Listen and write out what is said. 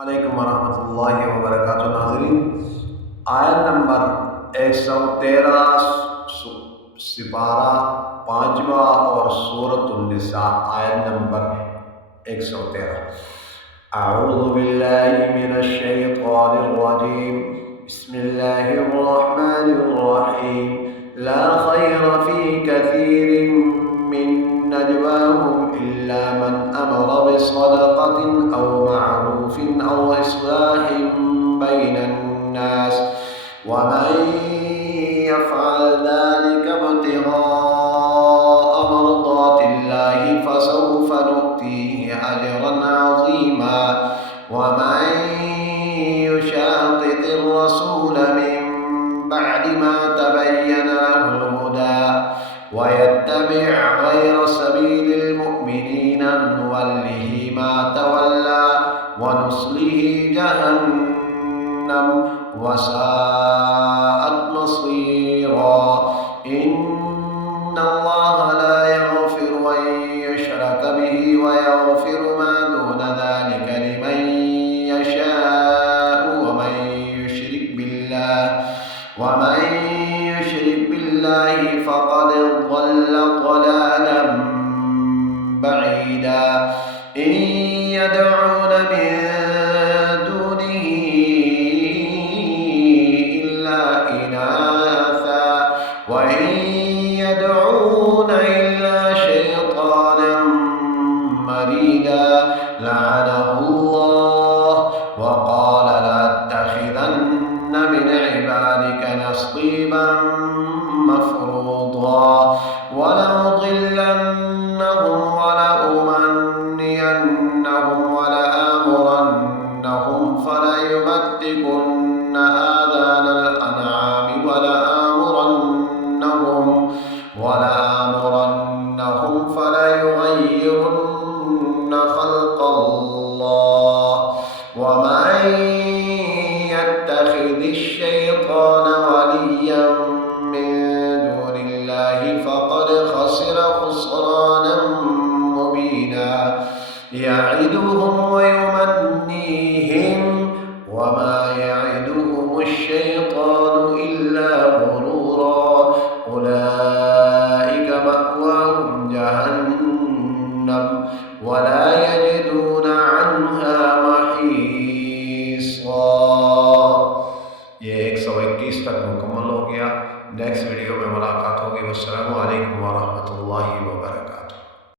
वालेकुम वरहमतुल्लाहि वबरकातुहू। नाज़रीन, आयत नंबर 113 सिपारा पाँचवा और सूरतुन निसा आयत नंबर 113। अऊज़ु बिल्लाहि मिनश शैतानिर रजीम। बिस्मिल्लाहिर रहमानिर रहीम। ला खैर फी कसीरिन मिन नजवाहुम इल्ला मन अमरा बिसदक़तिन औ मअरूफिन औ इस्लाहिन बैनन नास वमन यफ़अल ज़ालिका इब्तिग़ाअ मर्ज़ातिल्लाहि फसौफ़ नु'तीहि अजरन अज़ीमा वमन युशाक़िक़िर रसूल मिन बअदि मा तबय्यन लहुल हुदा वयत्तबि' गैर सबीलिल मुअ्मिनीन नुवल्लिहि मा तवल्ला वनुस्लिहि जहन्नम वसाअत मसीरा। इन्नल्लाह ला यग़फिरु अन युशरक बिहि व यग़फिरु मा दून ज़ालिका लिमन यशाअ वमन युशरिक बिल्लाहि फ़क़द ضل ضلالا بعيدا। إن يدعون من دونه إلا إناثا وإن يدعون إلا شيطانا مريدا لعنه الله وقال لأتخذن من عبادك نصيبا مفروضا ولأضلنهم ولأمنينهم ولآمرنهم فليبتكن آذان الأنعام ولآمرنهم فليغيرن خلق الله ومن يتخذ الشيطان وليا من دون الله فقد خسر خسرانا مبينا يعدهم ويمنيهم وما يعدهم الشيطان إلا غرورا أولئك مأواهم جهنم ولا يجدون عنها محيصا। ये 121 तक मुकम्मल हो गया। नेक्स्ट वीडियो में मुलाकात होगी। वस्सलामु अलैकुम वरहमतुल्लाहि वबरकातुहू।